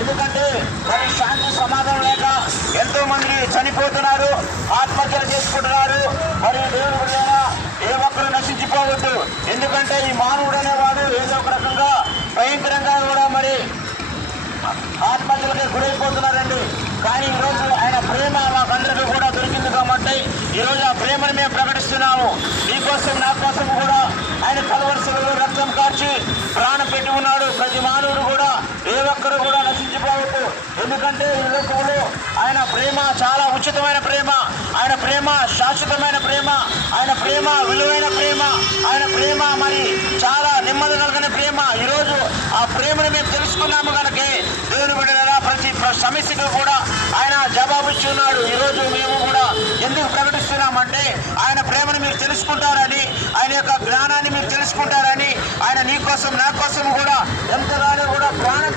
ఎందుకంటే మరి శాంతి సమాధానం లేక ఎంతో మంది చనిపోతున్నారు, ఆత్మహత్యలు చేసుకుంటున్నారు. మరి దేవుని బిడ్డలారా, ఏ ఒక్కరు నశించిపోవద్దు. ఎందుకంటే ఈ మానవుడు అనేవాడు ఏదో ఒక రకంగా భయంకరంగా కూడా మరి ఆత్మహత్యలకి గురైపోతున్నారండి. కానీ ఈరోజు ఆయన ప్రేమ మాకందరికీ కూడా దొరికింది కాబట్టి ఈరోజు ఆ ప్రేమను మేము ప్రకటిస్తున్నాము. మీకోసం నా కోసం కూడా ఆయన కలవరసలలో రక్తం కార్చి ప్రాణం పెట్టి ఉన్నాడు. ప్రతి మానవుడు కూడా ఏ ఒక్కరు కూడా నశించిపోవద్దు. ఎందుకంటే ఈ లోకంలో ఆయన ప్రేమ చాలా ఉచితమైన ప్రేమ, ఆయన ప్రేమ శాశ్వతమైన ప్రేమ, ఆయన ప్రేమ విలువైన ప్రేమ, ఆయన ప్రేమ మరి చాలా నెమ్మది కలిగిన ప్రేమ. ఈరోజు ఆ ప్రేమను మేము తెలుసుకున్నాము కనుక దేవుని బిడ్డలారా ప్రతి సమస్యకు కూడా ఆయన జవాబు ఇస్తున్నాడు. ఈరోజు మేము కూడా ఎందుకు ప్రకటిస్తున్నామంటే ఆయన ప్రేమను మీరు తెలుసుకుంటారని, ఆయన యొక్క జ్ఞానాన్ని మీరు తెలుసుకుంటారని, ఆయన నీ కోసం నా కోసం కూడా ఎంతగానో కూడా ప్రాణం